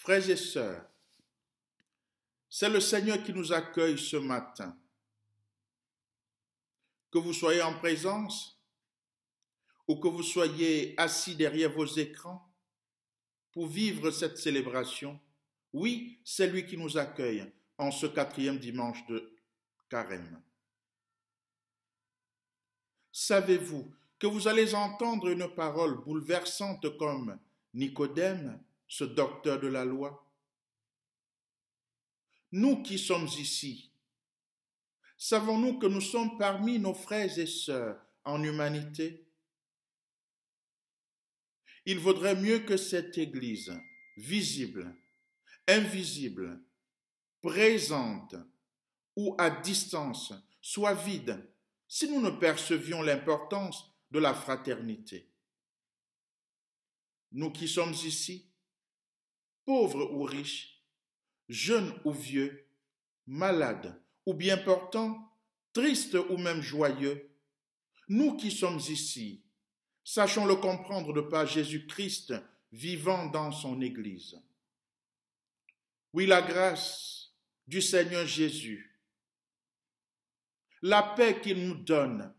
Frères et sœurs, c'est le Seigneur qui nous accueille ce matin. Que vous soyez en présence ou que vous soyez assis derrière vos écrans pour vivre cette célébration, oui, c'est lui qui nous accueille en ce 4e dimanche de Carême. Savez-vous que vous allez entendre une parole bouleversante comme Nicodème, ce docteur de la loi? Nous qui sommes ici, savons-nous que nous sommes parmi nos frères et sœurs en humanité? Il vaudrait mieux que cette Église, visible, invisible, présente ou à distance, soit vide si nous ne percevions l'importance de la fraternité. Nous qui sommes ici, pauvres ou riches, jeunes ou vieux, malades ou bien portants, tristes ou même joyeux, nous qui sommes ici, sachons le comprendre de par Jésus-Christ vivant dans son Église. Oui, la grâce du Seigneur Jésus, la paix qu'il nous donne,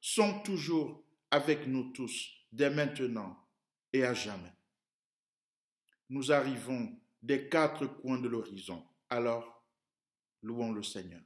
sont toujours avec nous tous, dès maintenant et à jamais. Nous arrivons des 4 coins de l'horizon. Alors, louons le Seigneur.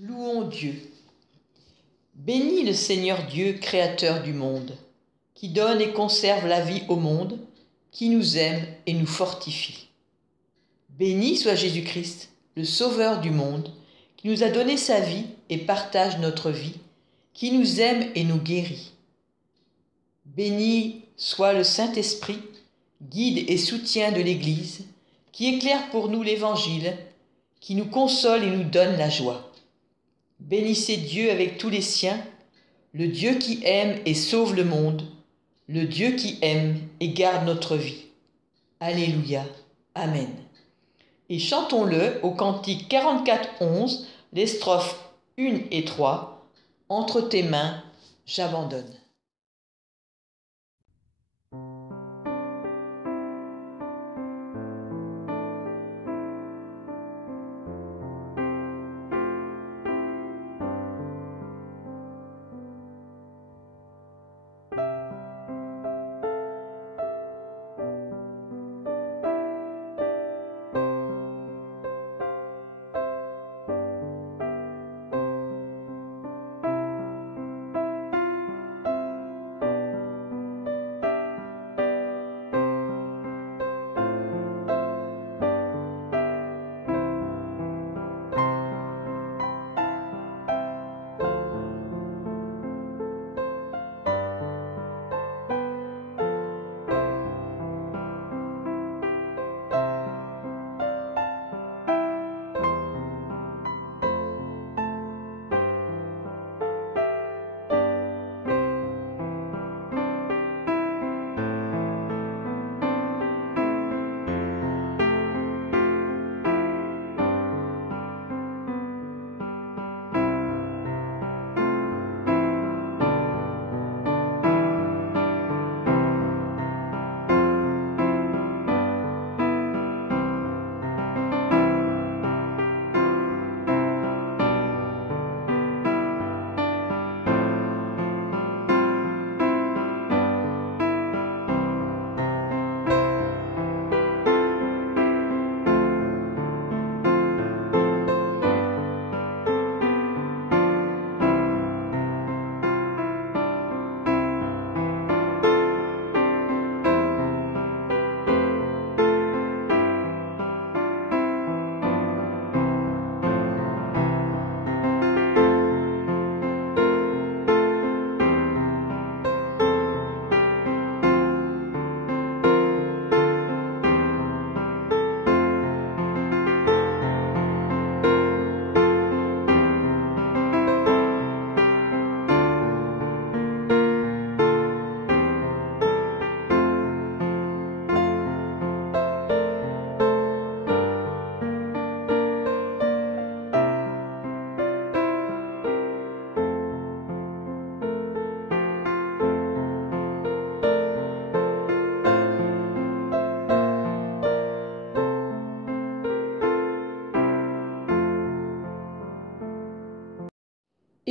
Louons Dieu. Bénis le Seigneur Dieu, créateur du monde, qui donne et conserve la vie au monde, qui nous aime et nous fortifie. Béni soit Jésus-Christ, le Sauveur du monde, qui nous a donné sa vie et partage notre vie, qui nous aime et nous guérit. Béni soit le Saint-Esprit, guide et soutien de l'Église, qui éclaire pour nous l'Évangile, qui nous console et nous donne la joie. Bénissez Dieu avec tous les siens, le Dieu qui aime et sauve le monde, le Dieu qui aime et garde notre vie. Alléluia. Amen. Et chantons-le au cantique 44-11, les strophes 1 et 3. Entre tes mains, j'abandonne.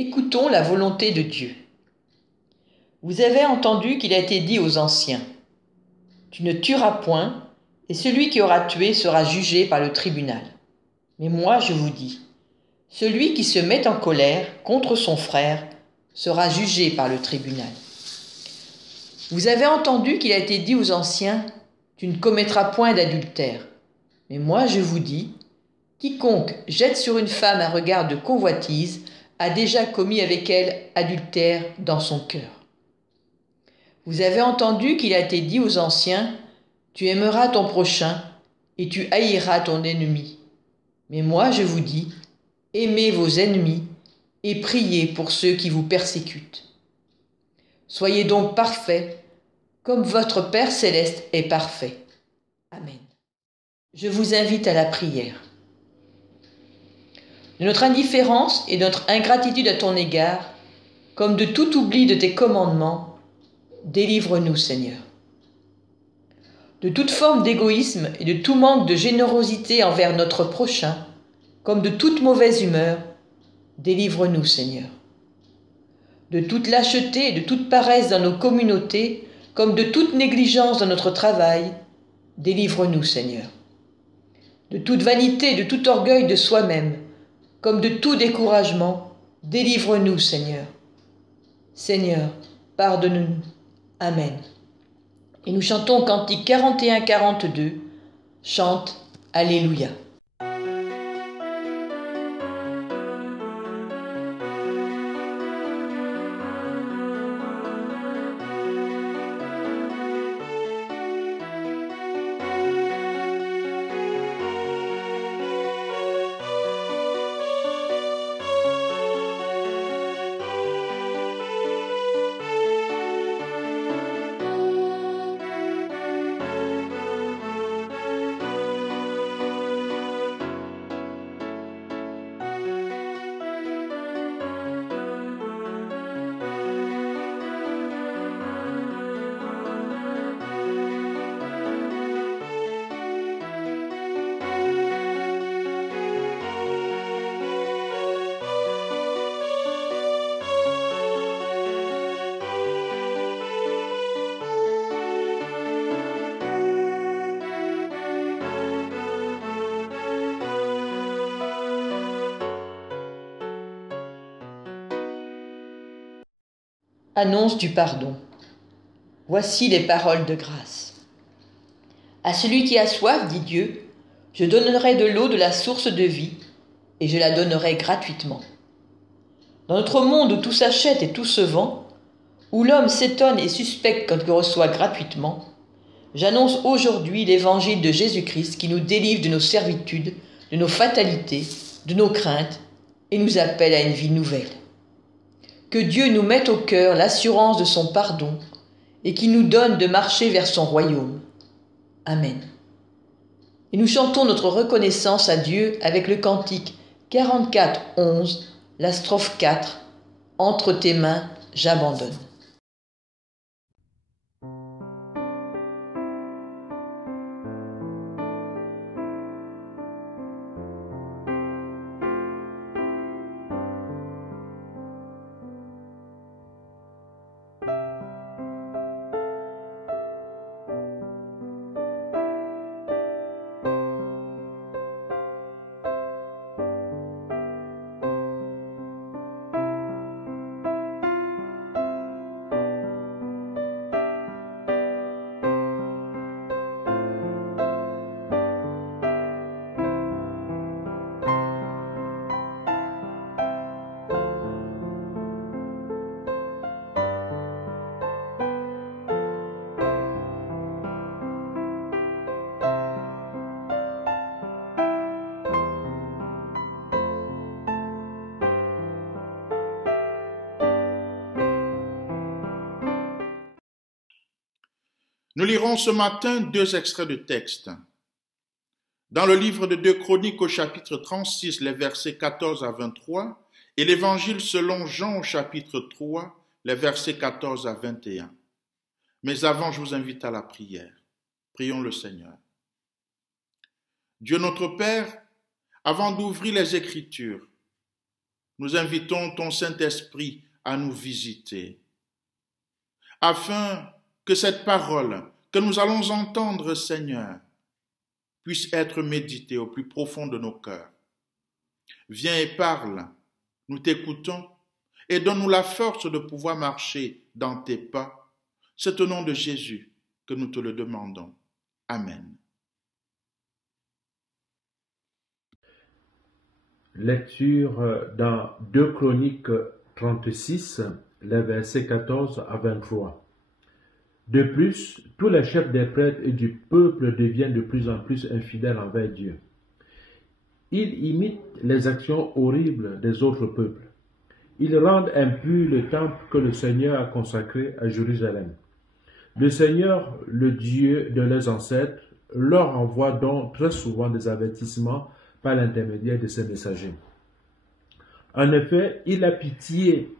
Écoutons la volonté de Dieu. Vous avez entendu qu'il a été dit aux anciens, « Tu ne tueras point, et celui qui aura tué sera jugé par le tribunal. » Mais moi je vous dis, celui qui se met en colère contre son frère sera jugé par le tribunal. Vous avez entendu qu'il a été dit aux anciens, « Tu ne commettras point d'adultère. » Mais moi je vous dis, quiconque jette sur une femme un regard de convoitise a déjà commis avec elle adultère dans son cœur. Vous avez entendu qu'il a été dit aux anciens, « Tu aimeras ton prochain et tu haïras ton ennemi. » Mais moi je vous dis, aimez vos ennemis et priez pour ceux qui vous persécutent. Soyez donc parfaits, comme votre Père céleste est parfait. Amen. Je vous invite à la prière. De notre indifférence et de notre ingratitude à ton égard, comme de tout oubli de tes commandements, délivre-nous, Seigneur. De toute forme d'égoïsme et de tout manque de générosité envers notre prochain, comme de toute mauvaise humeur, délivre-nous, Seigneur. De toute lâcheté et de toute paresse dans nos communautés, comme de toute négligence dans notre travail, délivre-nous, Seigneur. De toute vanité et de tout orgueil de soi-même, comme de tout découragement, délivre-nous, Seigneur. Seigneur, pardonne-nous. Amen. Et nous chantons cantique 41-42, chante Alléluia. Annonce du pardon. Voici les paroles de grâce. À celui qui a soif, dit Dieu, je donnerai de l'eau de la source de vie, et je la donnerai gratuitement. Dans notre monde où tout s'achète et tout se vend, où l'homme s'étonne et suspecte quand il reçoit gratuitement, j'annonce aujourd'hui l'évangile de Jésus-Christ qui nous délivre de nos servitudes, de nos fatalités, de nos craintes, et nous appelle à une vie nouvelle. Que Dieu nous mette au cœur l'assurance de son pardon et qu'il nous donne de marcher vers son royaume. Amen. Et nous chantons notre reconnaissance à Dieu avec le cantique 44-11, la strophe 4, « Entre tes mains, j'abandonne ». Nous lirons ce matin 2 extraits de texte. Dans le livre de 2 Chroniques au chapitre 36, les versets 14 à 23, et l'Évangile selon Jean au chapitre 3, les versets 14 à 21. Mais avant, je vous invite à la prière. Prions le Seigneur. Dieu notre Père, avant d'ouvrir les Écritures, nous invitons ton Saint-Esprit à nous visiter, afin que cette parole que nous allons entendre, Seigneur, puisse être méditée au plus profond de nos cœurs. Viens et parle, nous t'écoutons, et donne-nous la force de pouvoir marcher dans tes pas. C'est au nom de Jésus que nous te le demandons. Amen. Lecture dans 2 Chroniques 36, les versets 14 à 23. De plus, tous les chefs des prêtres et du peuple deviennent de plus en plus infidèles envers Dieu. Ils imitent les actions horribles des autres peuples. Ils rendent impur le temple que le Seigneur a consacré à Jérusalem. Le Seigneur, le Dieu de leurs ancêtres, leur envoie donc très souvent des avertissements par l'intermédiaire de ses messagers. En effet, il a pitié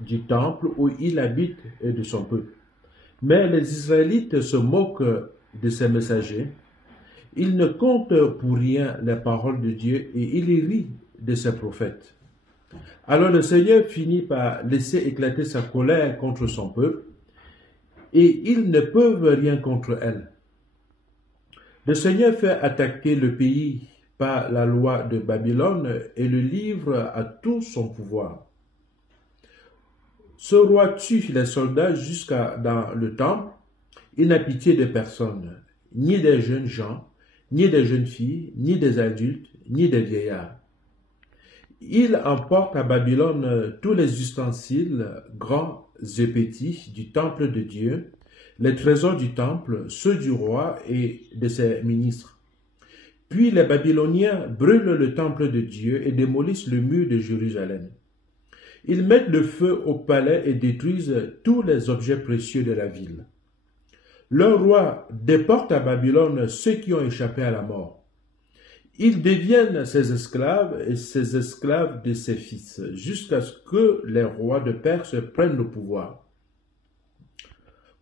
du temple où il habite et de son peuple. Mais les Israélites se moquent de ces messagers. Ils ne comptent pour rien les paroles de Dieu et ils rient de ses prophètes. Alors le Seigneur finit par laisser éclater sa colère contre son peuple et ils ne peuvent rien contre elle. Le Seigneur fait attaquer le pays par la loi de Babylone et le livre à tout son pouvoir. Ce roi tue les soldats jusqu'à dans le temple. Il n'a pitié de personne, ni des jeunes gens, ni des jeunes filles, ni des adultes, ni des vieillards. Il emporte à Babylone tous les ustensiles, grands et petits, du temple de Dieu, les trésors du temple, ceux du roi et de ses ministres. Puis les Babyloniens brûlent le temple de Dieu et démolissent le mur de Jérusalem. Ils mettent le feu au palais et détruisent tous les objets précieux de la ville. Leur roi déporte à Babylone ceux qui ont échappé à la mort. Ils deviennent ses esclaves et ses esclaves de ses fils, jusqu'à ce que les rois de Perse prennent le pouvoir.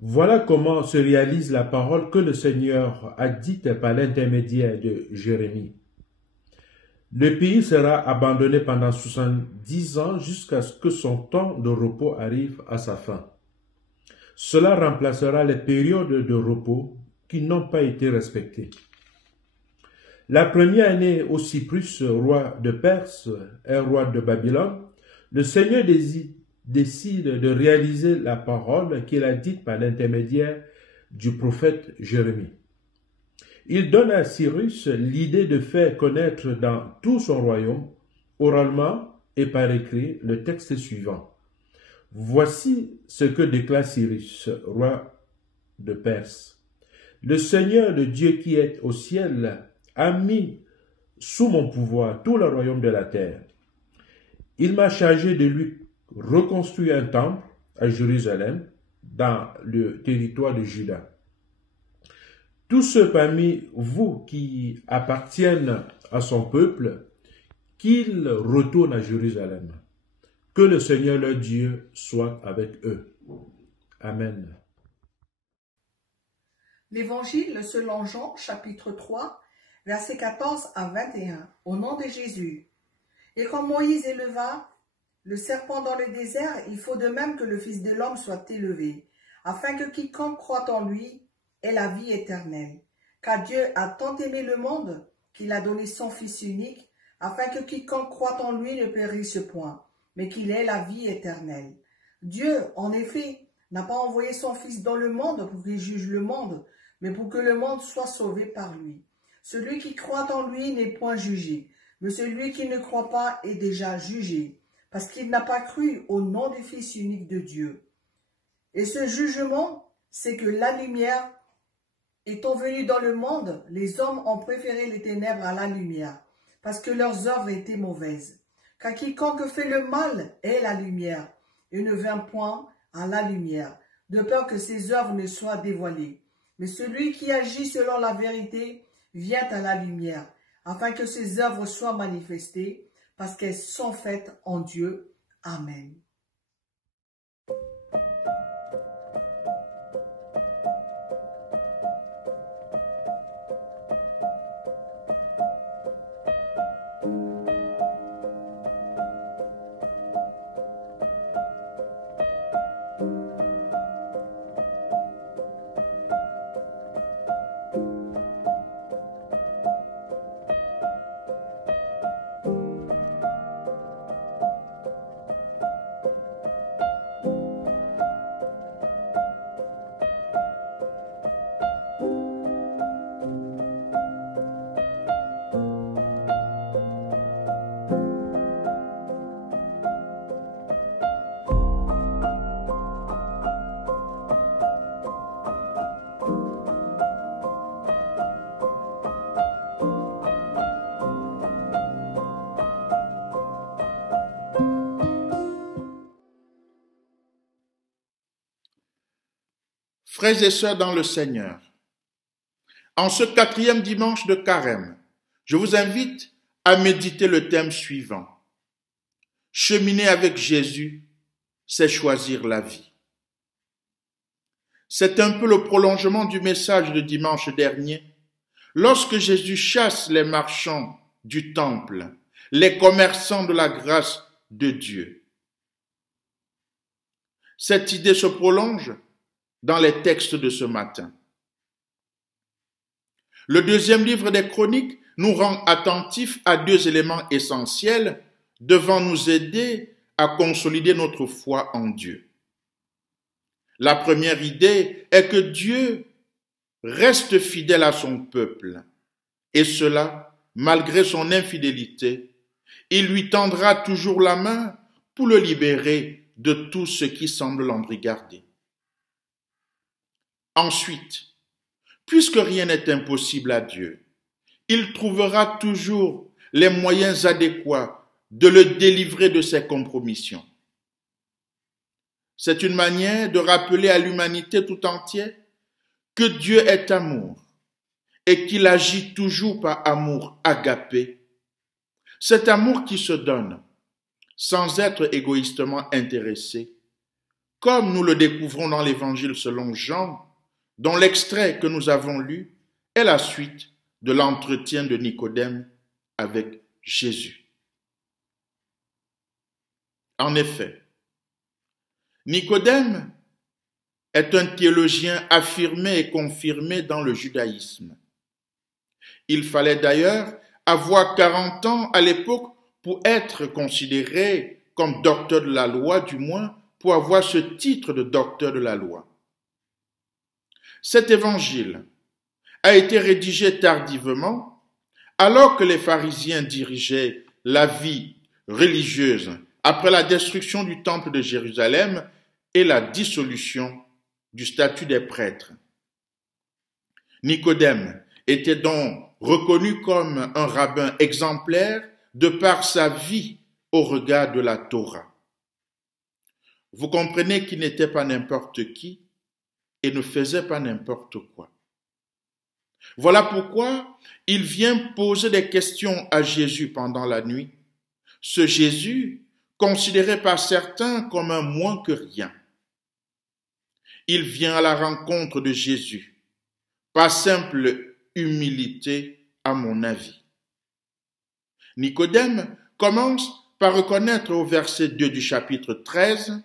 Voilà comment se réalise la parole que le Seigneur a dite par l'intermédiaire de Jérémie. Le pays sera abandonné pendant 70 ans jusqu'à ce que son temps de repos arrive à sa fin. Cela remplacera les périodes de repos qui n'ont pas été respectées. La première année où Cyprus, roi de Perse, est roi de Babylone, le Seigneur décide de réaliser la parole qu'il a dite par l'intermédiaire du prophète Jérémie. Il donne à Cyrus l'idée de faire connaître dans tout son royaume, oralement et par écrit, le texte suivant. Voici ce que déclare Cyrus, roi de Perse. Le Seigneur, le Dieu qui est au ciel, a mis sous mon pouvoir tout le royaume de la terre. Il m'a chargé de lui reconstruire un temple à Jérusalem, dans le territoire de Juda. Tous ceux parmi vous qui appartiennent à son peuple, qu'ils retournent à Jérusalem. Que le Seigneur leur Dieu soit avec eux. Amen. L'Évangile selon Jean, chapitre 3, versets 14 à 21, au nom de Jésus. Et quand Moïse éleva le serpent dans le désert, il faut de même que le Fils de l'homme soit élevé, afin que quiconque croit en lui ait la vie éternelle. Car Dieu a tant aimé le monde qu'il a donné son Fils unique, afin que quiconque croit en lui ne périsse point, mais qu'il ait la vie éternelle. Dieu, en effet, n'a pas envoyé son Fils dans le monde pour qu'il juge le monde, mais pour que le monde soit sauvé par lui. Celui qui croit en lui n'est point jugé, mais celui qui ne croit pas est déjà jugé, parce qu'il n'a pas cru au nom du Fils unique de Dieu. Et ce jugement, c'est que la lumière étant venue dans le monde, les hommes ont préféré les ténèbres à la lumière, parce que leurs œuvres étaient mauvaises. Car quiconque fait le mal est la lumière, et ne vient point à la lumière, de peur que ses œuvres ne soient dévoilées. Mais celui qui agit selon la vérité vient à la lumière, afin que ses œuvres soient manifestées, parce qu'elles sont faites en Dieu. Amen. Frères et sœurs dans le Seigneur, en ce 4e dimanche de Carême, je vous invite à méditer le thème suivant. Cheminer avec Jésus, c'est choisir la vie. C'est un peu le prolongement du message de dimanche dernier, lorsque Jésus chasse les marchands du temple, les commerçants de la grâce de Dieu. Cette idée se prolonge dans les textes de ce matin. Le 2e livre des Chroniques nous rend attentifs à 2 éléments essentiels devant nous aider à consolider notre foi en Dieu. La première idée est que Dieu reste fidèle à son peuple, et cela, malgré son infidélité, il lui tendra toujours la main pour le libérer de tout ce qui semble l'embrigarder. Ensuite, puisque rien n'est impossible à Dieu, il trouvera toujours les moyens adéquats de le délivrer de ses compromissions. C'est une manière de rappeler à l'humanité tout entière que Dieu est amour et qu'il agit toujours par amour agapé. Cet amour qui se donne sans être égoïstement intéressé, comme nous le découvrons dans l'Évangile selon Jean, dont l'extrait que nous avons lu est la suite de l'entretien de Nicodème avec Jésus. En effet, Nicodème est un théologien affirmé et confirmé dans le judaïsme. Il fallait d'ailleurs avoir 40 ans à l'époque pour être considéré comme docteur de la loi, du moins pour avoir ce titre de docteur de la loi. Cet évangile a été rédigé tardivement, alors que les pharisiens dirigeaient la vie religieuse après la destruction du temple de Jérusalem et la dissolution du statut des prêtres. Nicodème était donc reconnu comme un rabbin exemplaire de par sa vie au regard de la Torah. Vous comprenez qu'il n'était pas n'importe qui et ne faisait pas n'importe quoi. Voilà pourquoi il vient poser des questions à Jésus pendant la nuit. Ce Jésus, considéré par certains comme un moins que rien. Il vient à la rencontre de Jésus, par simple humilité à mon avis. Nicodème commence par reconnaître au verset 2 du chapitre 13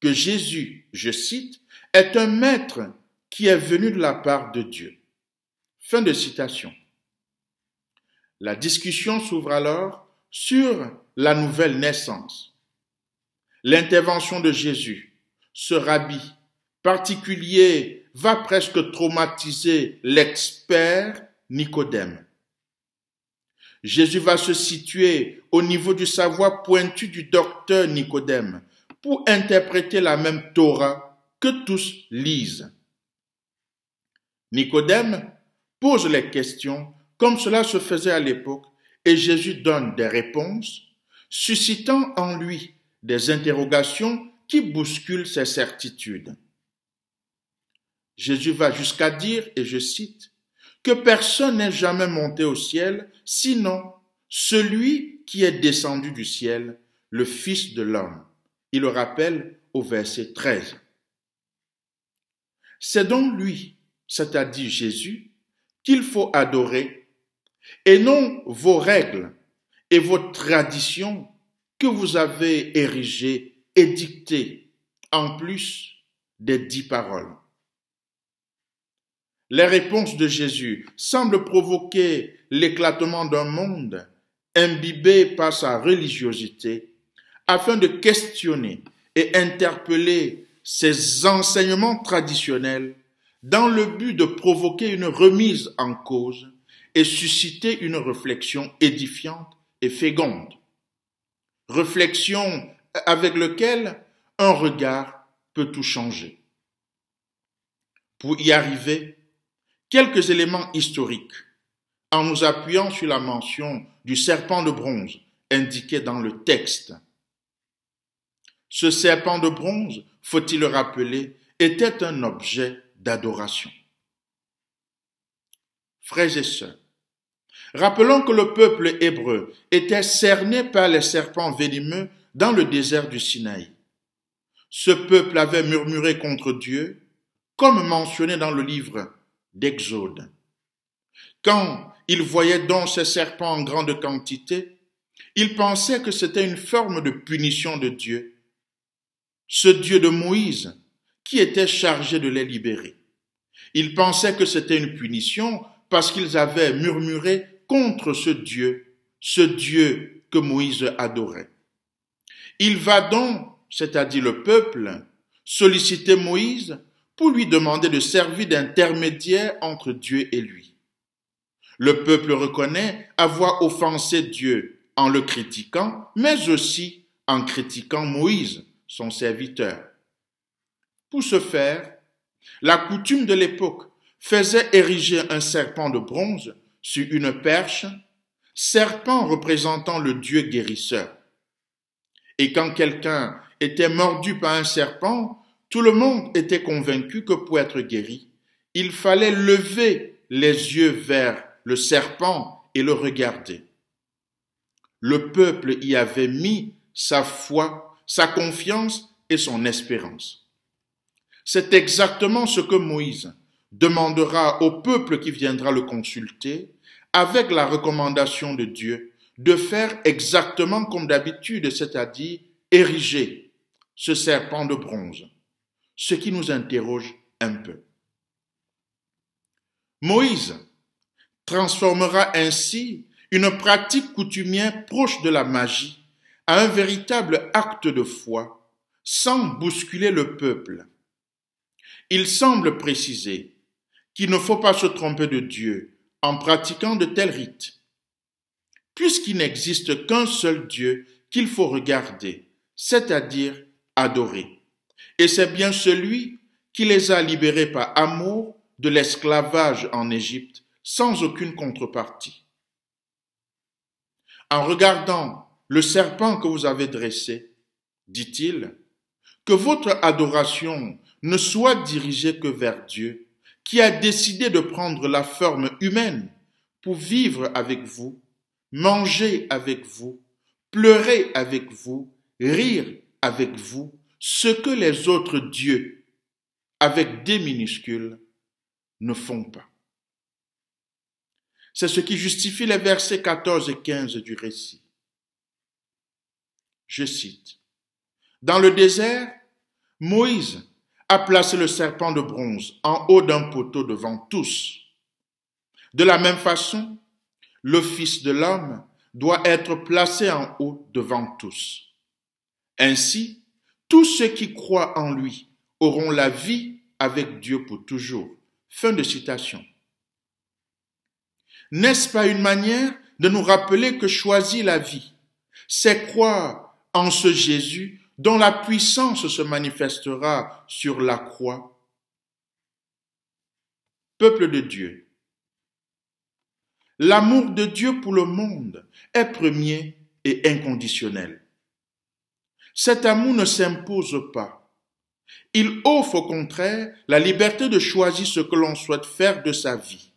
que Jésus, je cite, est un maître qui est venu de la part de Dieu. Fin de citation. La discussion s'ouvre alors sur la nouvelle naissance. L'intervention de Jésus, ce rabbi particulier, va presque traumatiser l'expert Nicodème. Jésus va se situer au niveau du savoir pointu du docteur Nicodème pour interpréter la même Torah que tous lisent. Nicodème pose les questions comme cela se faisait à l'époque et Jésus donne des réponses, suscitant en lui des interrogations qui bousculent ses certitudes. Jésus va jusqu'à dire, et je cite, que personne n'est jamais monté au ciel, sinon celui qui est descendu du ciel, le Fils de l'homme. Il le rappelle au verset 13. C'est donc lui, c'est-à-dire Jésus, qu'il faut adorer, et non vos règles et vos traditions que vous avez érigées et dictées, en plus des 10 paroles. Les réponses de Jésus semblent provoquer l'éclatement d'un monde imbibé par sa religiosité, afin de questionner et interpeller ses enseignements traditionnels dans le but de provoquer une remise en cause et susciter une réflexion édifiante et féconde. Réflexion avec laquelle un regard peut tout changer. Pour y arriver, quelques éléments historiques, en nous appuyant sur la mention du serpent de bronze indiqué dans le texte. Ce serpent de bronze, faut-il le rappeler, était un objet d'adoration. Frères et sœurs, rappelons que le peuple hébreu était cerné par les serpents venimeux dans le désert du Sinaï. Ce peuple avait murmuré contre Dieu, comme mentionné dans le livre d'Exode. Quand il voyait donc ces serpents en grande quantité, il pensait que c'était une forme de punition de Dieu, ce Dieu de Moïse, qui était chargé de les libérer. Il pensait que c'était une punition parce qu'ils avaient murmuré contre ce Dieu que Moïse adorait. Il va donc, c'est-à-dire le peuple, solliciter Moïse pour lui demander de servir d'intermédiaire entre Dieu et lui. Le peuple reconnaît avoir offensé Dieu en le critiquant, mais aussi en critiquant Moïse, son serviteur. Pour ce faire, la coutume de l'époque faisait ériger un serpent de bronze sur une perche, serpent représentant le Dieu guérisseur. Et quand quelqu'un était mordu par un serpent, tout le monde était convaincu que pour être guéri, il fallait lever les yeux vers le serpent et le regarder. Le peuple y avait mis sa foi, sa confiance et son espérance. C'est exactement ce que Moïse demandera au peuple qui viendra le consulter avec la recommandation de Dieu de faire exactement comme d'habitude, c'est-à-dire ériger ce serpent de bronze, ce qui nous interroge un peu. Moïse transformera ainsi une pratique coutumière proche de la magie à un véritable acte de foi, sans bousculer le peuple. Il semble préciser qu'il ne faut pas se tromper de Dieu en pratiquant de tels rites, puisqu'il n'existe qu'un seul Dieu qu'il faut regarder, c'est-à-dire adorer. Et c'est bien celui qui les a libérés par amour de l'esclavage en Égypte, sans aucune contrepartie. En regardant le serpent que vous avez dressé, dit-il, que votre adoration ne soit dirigée que vers Dieu, qui a décidé de prendre la forme humaine pour vivre avec vous, manger avec vous, pleurer avec vous, rire avec vous, ce que les autres dieux, avec des minuscules, ne font pas. C'est ce qui justifie les versets 14 et 15 du récit. Je cite, « Dans le désert, Moïse a placé le serpent de bronze en haut d'un poteau devant tous. De la même façon, le Fils de l'homme doit être placé en haut devant tous. Ainsi, tous ceux qui croient en lui auront la vie avec Dieu pour toujours. » Fin de citation. N'est-ce pas une manière de nous rappeler que choisir la vie, c'est croire en ce Jésus dont la puissance se manifestera sur la croix? Peuple de Dieu, l'amour de Dieu pour le monde est premier et inconditionnel. Cet amour ne s'impose pas. Il offre au contraire la liberté de choisir ce que l'on souhaite faire de sa vie,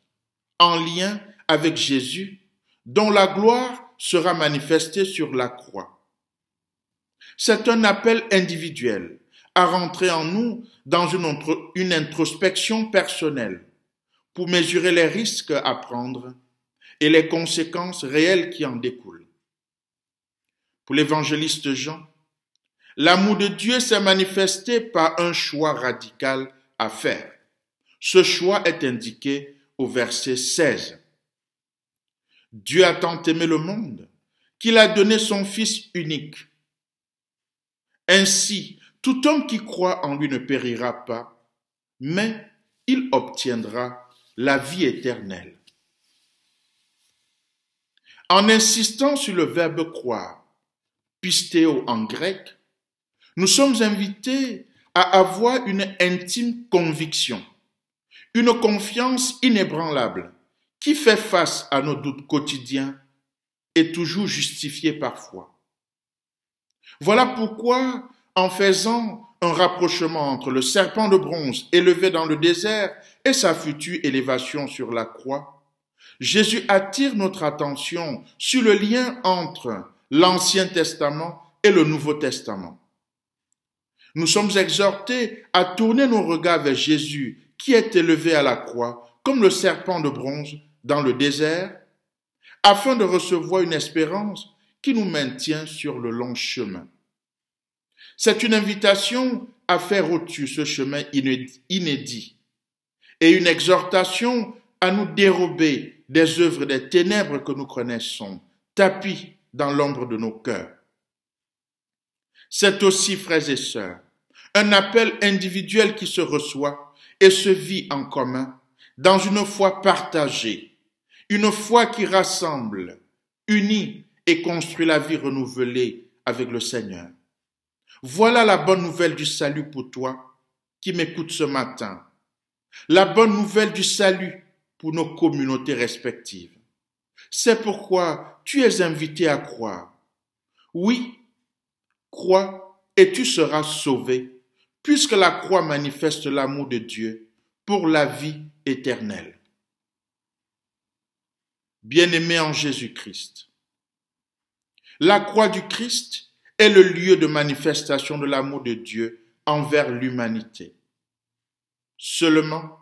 en lien avec Jésus, dont la gloire sera manifestée sur la croix. C'est un appel individuel à rentrer en nous dans une introspection personnelle pour mesurer les risques à prendre et les conséquences réelles qui en découlent. Pour l'évangéliste Jean, l'amour de Dieu s'est manifesté par un choix radical à faire. Ce choix est indiqué au verset 16. Dieu a tant aimé le monde qu'il a donné son Fils unique. Ainsi, tout homme qui croit en lui ne périra pas, mais il obtiendra la vie éternelle. En insistant sur le verbe croire, pistéo en grec, nous sommes invités à avoir une intime conviction, une confiance inébranlable qui fait face à nos doutes quotidiens et toujours justifiée parfois. Voilà pourquoi, en faisant un rapprochement entre le serpent de bronze élevé dans le désert et sa future élévation sur la croix, Jésus attire notre attention sur le lien entre l'Ancien Testament et le Nouveau Testament. Nous sommes exhortés à tourner nos regards vers Jésus qui est élevé à la croix comme le serpent de bronze dans le désert, afin de recevoir une espérance qui nous maintient sur le long chemin. C'est une invitation à faire au-dessus ce chemin inédit et une exhortation à nous dérober des œuvres des ténèbres que nous connaissons, tapis dans l'ombre de nos cœurs. C'est aussi, frères et sœurs, un appel individuel qui se reçoit et se vit en commun dans une foi partagée, une foi qui rassemble, unit et construit la vie renouvelée avec le Seigneur. Voilà la bonne nouvelle du salut pour toi qui m'écoutes ce matin. La bonne nouvelle du salut pour nos communautés respectives. C'est pourquoi tu es invité à croire. Oui, crois et tu seras sauvé, puisque la croix manifeste l'amour de Dieu pour la vie éternelle. Bien-aimé en Jésus-Christ, la croix du Christ est le lieu de manifestation de l'amour de Dieu envers l'humanité. Seulement,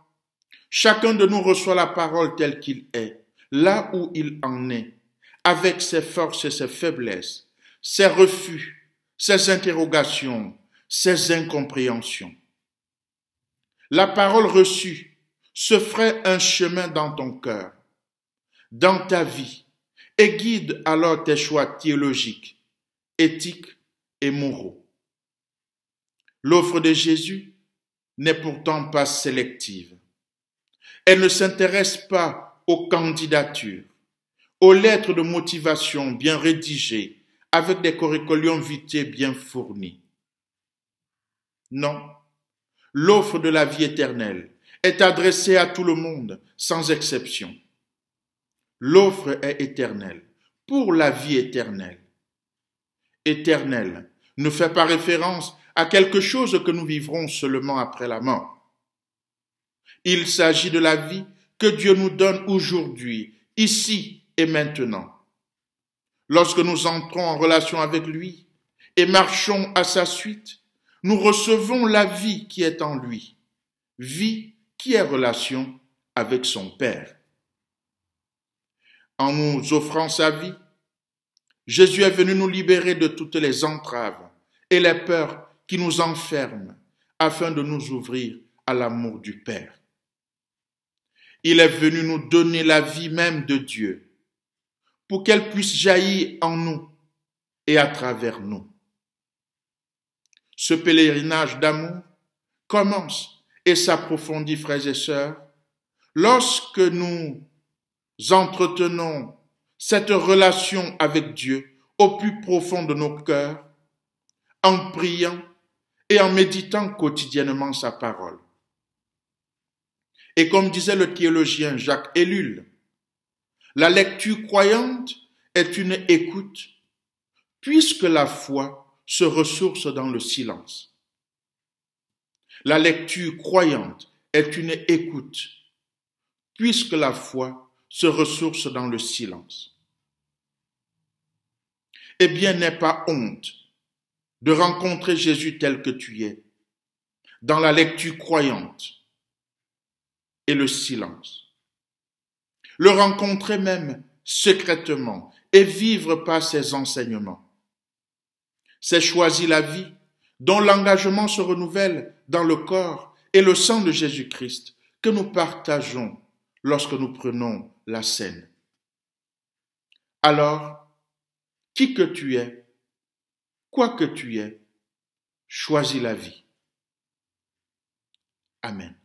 chacun de nous reçoit la parole telle qu'il est, là où il en est, avec ses forces et ses faiblesses, ses refus, ses interrogations, ses incompréhensions. La parole reçue se ferait un chemin dans ton cœur, dans ta vie, et guide alors tes choix théologiques, éthiques et moraux. L'offre de Jésus n'est pourtant pas sélective. Elle ne s'intéresse pas aux candidatures, aux lettres de motivation bien rédigées, avec des curriculum vitae bien fournis. Non, l'offre de la vie éternelle est adressée à tout le monde, sans exception. L'offre est éternelle, pour la vie éternelle. Éternelle ne fait pas référence à quelque chose que nous vivrons seulement après la mort. Il s'agit de la vie que Dieu nous donne aujourd'hui, ici et maintenant. Lorsque nous entrons en relation avec lui et marchons à sa suite, nous recevons la vie qui est en lui, vie qui est relation avec son Père. En nous offrant sa vie, Jésus est venu nous libérer de toutes les entraves et les peurs qui nous enferment afin de nous ouvrir à l'amour du Père. Il est venu nous donner la vie même de Dieu pour qu'elle puisse jaillir en nous et à travers nous. Ce pèlerinage d'amour commence et s'approfondit, frères et sœurs, lorsque nous entretenons cette relation avec Dieu au plus profond de nos cœurs, en priant et en méditant quotidiennement sa parole. Et comme disait le théologien Jacques Ellul, la lecture croyante est une écoute, puisque la foi se ressource dans le silence. La lecture croyante est une écoute, puisque la foi se ressource dans le silence. Eh bien, n'aie pas honte de rencontrer Jésus tel que tu es, dans la lecture croyante et le silence. Le rencontrer même secrètement et vivre par ses enseignements. C'est choisir la vie dont l'engagement se renouvelle dans le corps et le sang de Jésus-Christ que nous partageons lorsque nous prenons la scène. Alors, qui que tu es, quoi que tu es, choisis la vie. Amen.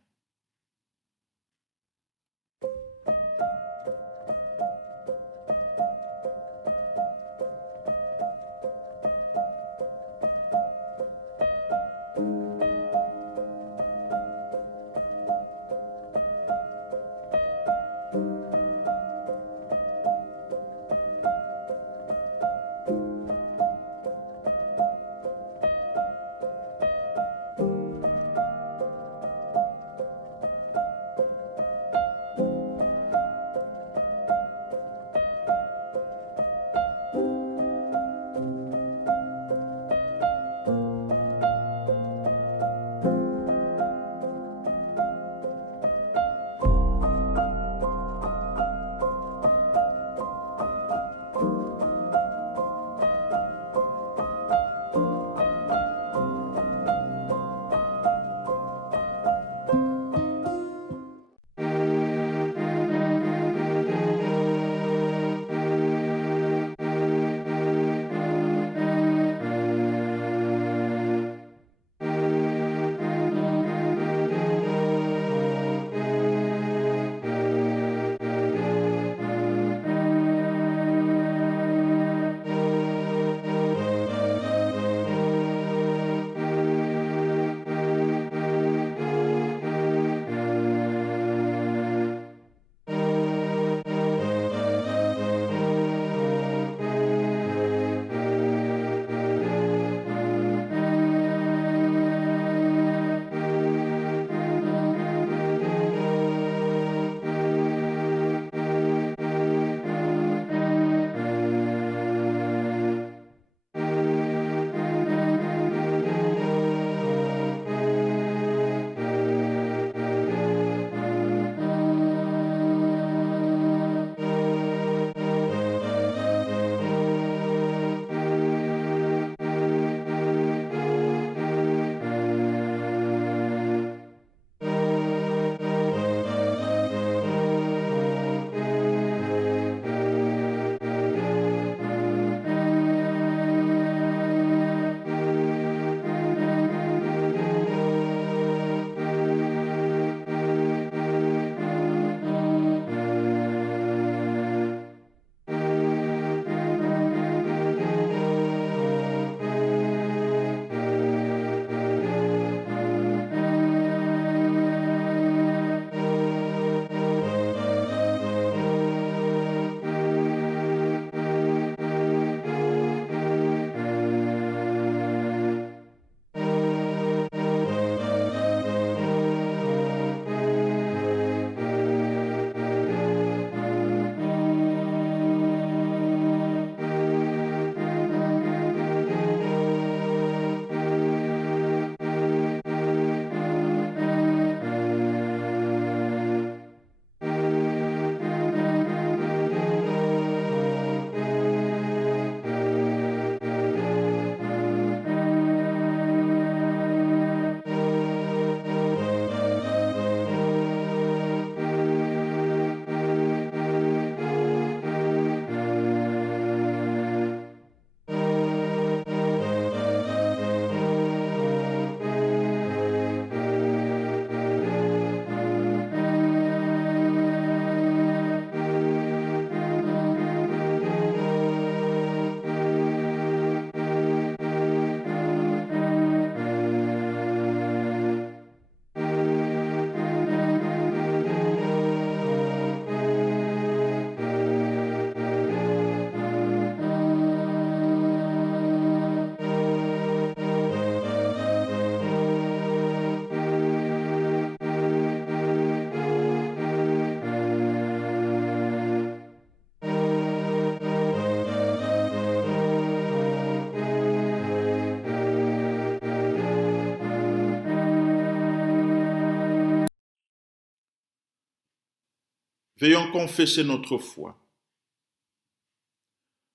Veuillons confesser notre foi.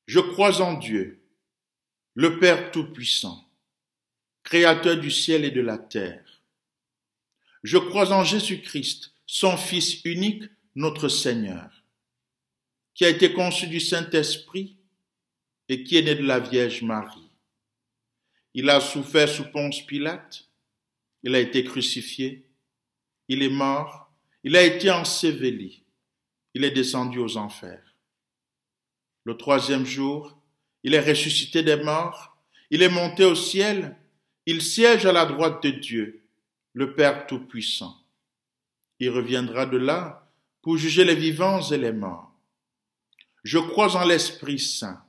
Je crois en Dieu, le Père Tout-Puissant, Créateur du ciel et de la terre. Je crois en Jésus-Christ, son Fils unique, notre Seigneur, qui a été conçu du Saint-Esprit et qui est né de la Vierge Marie. Il a souffert sous Ponce Pilate, il a été crucifié, il est mort, il a été enseveli, il est descendu aux enfers. Le troisième jour, il est ressuscité des morts, il est monté au ciel, il siège à la droite de Dieu, le Père Tout-Puissant. Il reviendra de là pour juger les vivants et les morts. Je crois en l'Esprit Saint.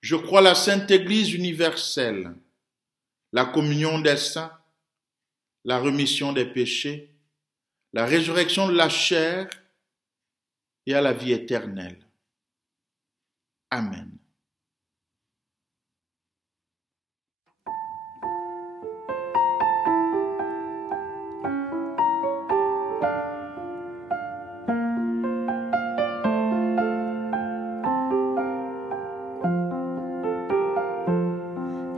Je crois à la Sainte Église universelle, la communion des saints, la rémission des péchés, la résurrection de la chair et à la vie éternelle. Amen.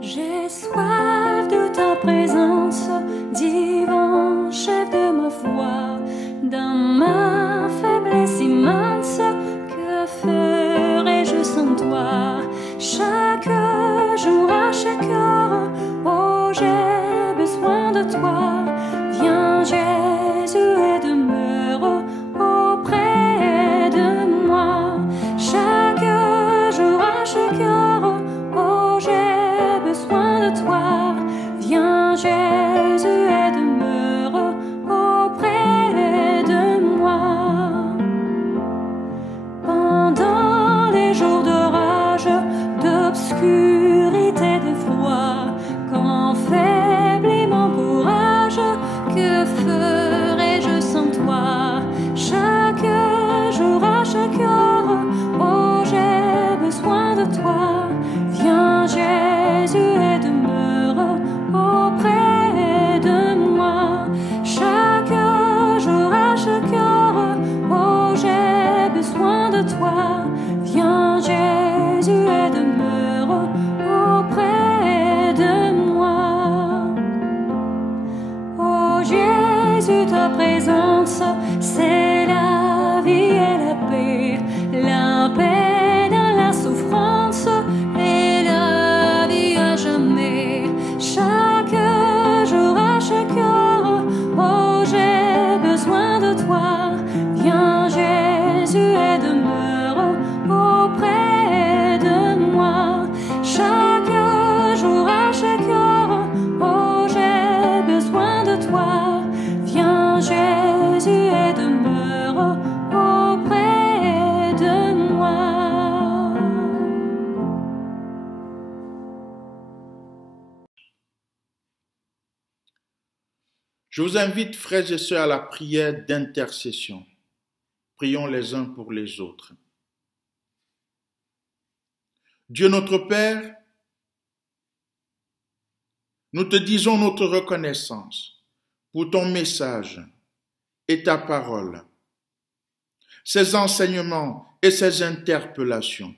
J'ai soif de ta présence, divin chef de ma foi, dans ma faiblesse immense, que ferais-je sans toi? Chaque jour, à chaque heure, oh j'ai besoin de toi. Viens Jésus et demeure auprès de moi. Chaque jour, à chaque heure, oh j'ai besoin de toi. Viens Jésus et demeure auprès de moi. Pendant les jours d'orage, d'obscurité, de froid, quand faiblit mon courage, que ferais-je sans toi? Chaque jour, à chaque heure, oh j'ai besoin de toi. Viens Jésus et demeure auprès de moi. Chaque jour, à chaque heure, oh j'ai besoin de toi. Viens Jésus et demeure auprès de moi. Oh Jésus, ta présence, c'est la vie et la paix dans la souffrance et la vie à jamais. Chaque jour, à chaque heure, oh j'ai besoin de toi. Viens Jésus et demeure auprès de moi. Chaque jour, à chaque heure, oh j'ai besoin de toi. Viens Jésus et demeure auprès de moi. Je vous invite, frères et sœurs, à la prière d'intercession. Prions les uns pour les autres. Dieu notre Père, nous te disons notre reconnaissance pour ton message et ta parole, ces enseignements et ces interpellations.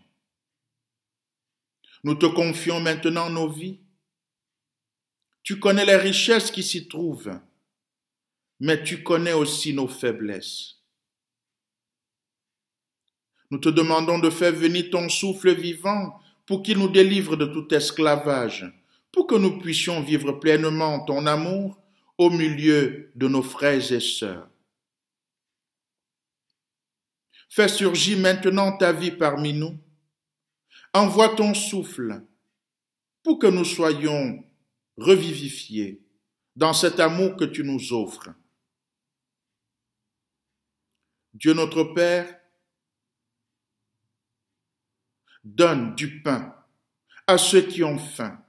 Nous te confions maintenant nos vies. Tu connais les richesses qui s'y trouvent, mais tu connais aussi nos faiblesses. Nous te demandons de faire venir ton souffle vivant pour qu'il nous délivre de tout esclavage, pour que nous puissions vivre pleinement ton amour au milieu de nos frères et sœurs. Fais surgir maintenant ta vie parmi nous. Envoie ton souffle pour que nous soyons revivifiés dans cet amour que tu nous offres. Dieu notre Père, donne du pain à ceux qui ont faim.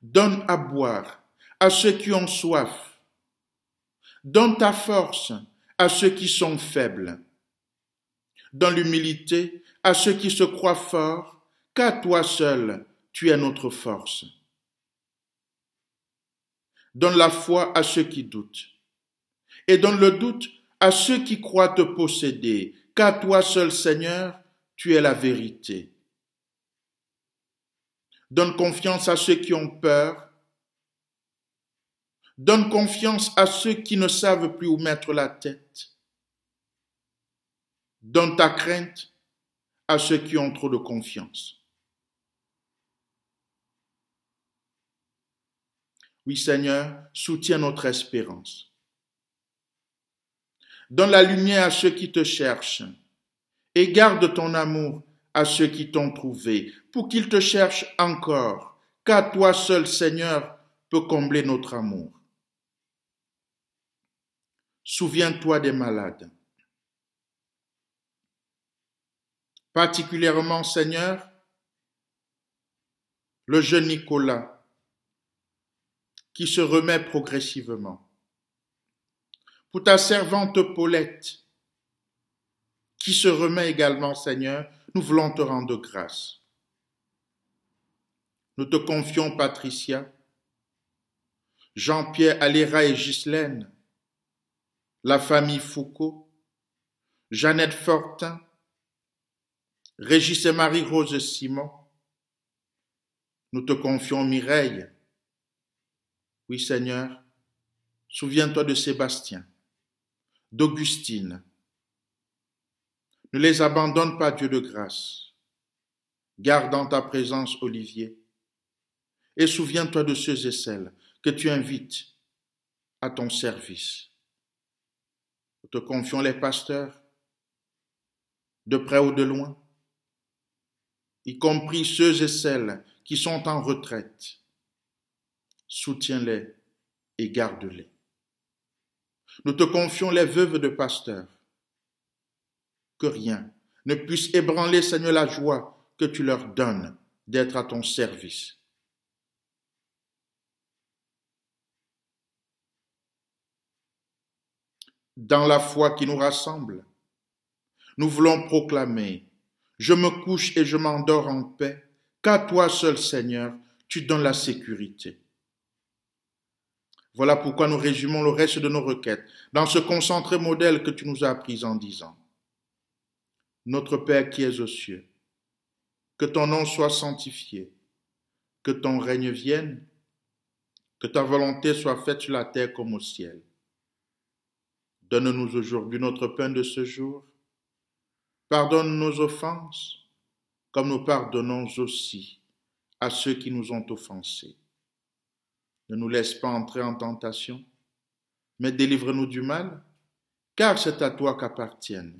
Donne à boire à ceux qui ont soif. Donne ta force à ceux qui sont faibles. Donne l'humilité à ceux qui se croient forts, car toi seul, tu es notre force. Donne la foi à ceux qui doutent, et donne le doute à ceux qui croient te posséder, car toi seul, Seigneur, tu es la vérité. Donne confiance à ceux qui ont peur. Donne confiance à ceux qui ne savent plus où mettre la tête. Donne ta crainte à ceux qui ont trop de confiance. Oui, Seigneur, soutiens notre espérance. Donne la lumière à ceux qui te cherchent et garde ton amour à ceux qui t'ont trouvé, pour qu'ils te cherchent encore, car toi seul, Seigneur, peux combler notre amour. Souviens-toi des malades. Particulièrement, Seigneur, le jeune Nicolas, qui se remet progressivement. Pour ta servante Paulette, qui se remet également, Seigneur, nous voulons te rendre grâce. Nous te confions Patricia, Jean-Pierre Aléra et Ghislaine, la famille Foucault, Jeannette Fortin, Régis et Marie-Rose Simon. Nous te confions Mireille. Oui, Seigneur, souviens-toi de Sébastien, d'Augustine. Ne les abandonne pas, Dieu de grâce. Garde en ta présence Olivier. Et souviens-toi de ceux et celles que tu invites à ton service. Nous te confions les pasteurs, de près ou de loin, y compris ceux et celles qui sont en retraite. Soutiens-les et garde-les. Nous te confions les veuves de pasteurs. Que rien ne puisse ébranler, Seigneur, la joie que tu leur donnes d'être à ton service. Dans la foi qui nous rassemble, nous voulons proclamer: je me couche et je m'endors en paix, car toi seul, Seigneur, tu donnes la sécurité. Voilà pourquoi nous résumons le reste de nos requêtes dans ce concentré modèle que tu nous as appris en disant: Notre Père qui es aux cieux, que ton nom soit sanctifié, que ton règne vienne, que ta volonté soit faite sur la terre comme au ciel. Donne-nous aujourd'hui notre pain de ce jour. Pardonne nos offenses, comme nous pardonnons aussi à ceux qui nous ont offensés. Ne nous laisse pas entrer en tentation, mais délivre-nous du mal, car c'est à toi qu'appartiennent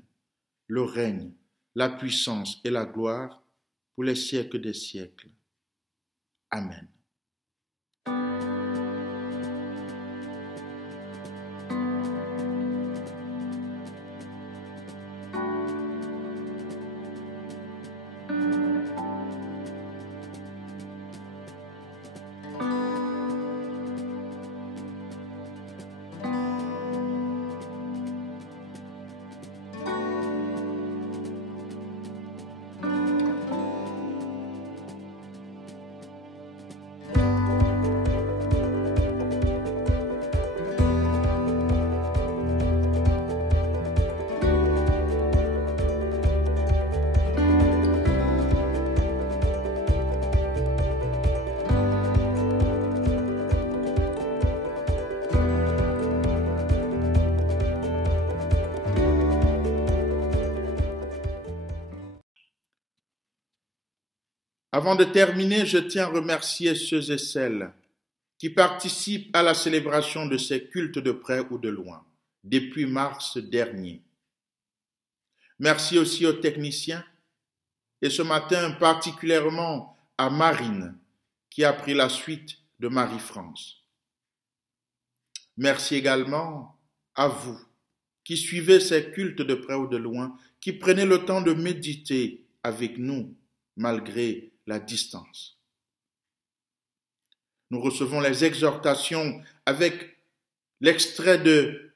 le règne, la puissance et la gloire pour les siècles des siècles. Amen. Avant de terminer, je tiens à remercier ceux et celles qui participent à la célébration de ces cultes de près ou de loin, depuis mars dernier. Merci aussi aux techniciens, et ce matin particulièrement à Marine, qui a pris la suite de Marie-France. Merci également à vous, qui suivez ces cultes de près ou de loin, qui prenez le temps de méditer avec nous, malgré la distance. Nous recevons les exhortations avec l'extrait de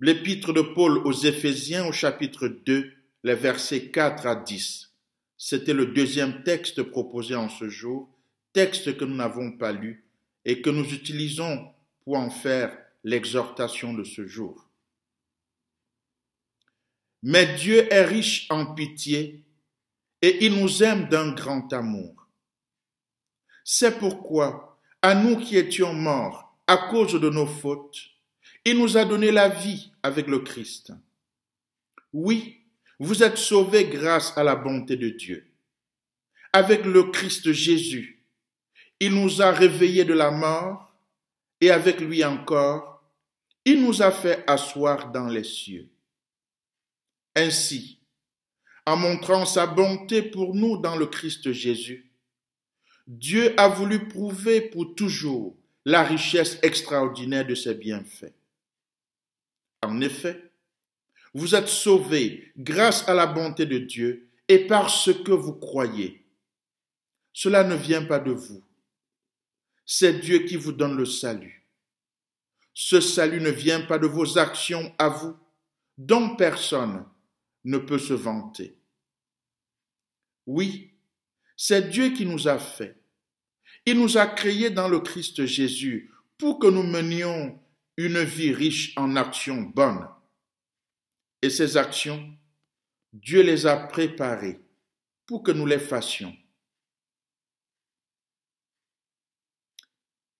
l'épître de Paul aux Éphésiens au chapitre 2, les versets 4 à 10. C'était le deuxième texte proposé en ce jour, texte que nous n'avons pas lu et que nous utilisons pour en faire l'exhortation de ce jour. Mais Dieu est riche en pitié et il nous aime d'un grand amour. C'est pourquoi, à nous qui étions morts à cause de nos fautes, il nous a donné la vie avec le Christ. Oui, vous êtes sauvés grâce à la bonté de Dieu. Avec le Christ Jésus, il nous a réveillés de la mort et avec lui encore, il nous a fait asseoir dans les cieux. Ainsi, en montrant sa bonté pour nous dans le Christ Jésus, Dieu a voulu prouver pour toujours la richesse extraordinaire de ses bienfaits. En effet, vous êtes sauvés grâce à la bonté de Dieu et par ce que vous croyez. Cela ne vient pas de vous. C'est Dieu qui vous donne le salut. Ce salut ne vient pas de vos actions à vous, dont personne ne peut se vanter. Oui, c'est Dieu qui nous a fait. Il nous a créés dans le Christ Jésus pour que nous menions une vie riche en actions bonnes. Et ces actions, Dieu les a préparées pour que nous les fassions.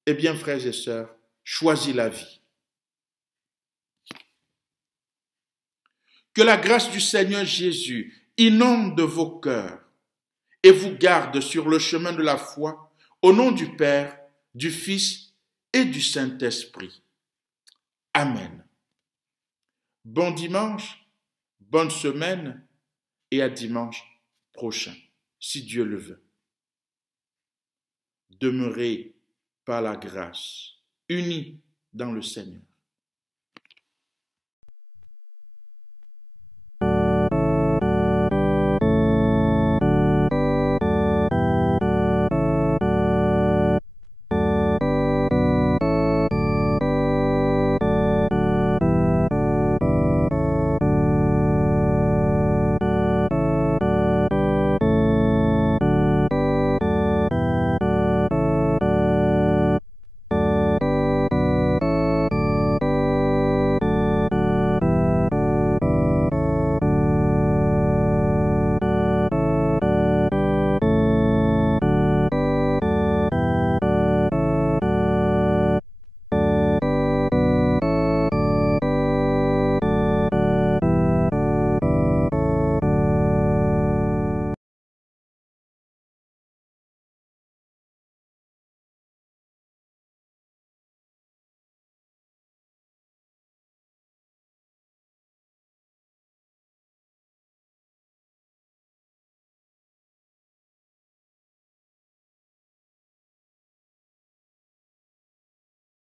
Eh bien, frères et sœurs, choisis la vie. Que la grâce du Seigneur Jésus inonde vos cœurs et vous garde sur le chemin de la foi, au nom du Père, du Fils et du Saint-Esprit. Amen. Bon dimanche, bonne semaine et à dimanche prochain, si Dieu le veut. Demeurez par la grâce, unis dans le Seigneur.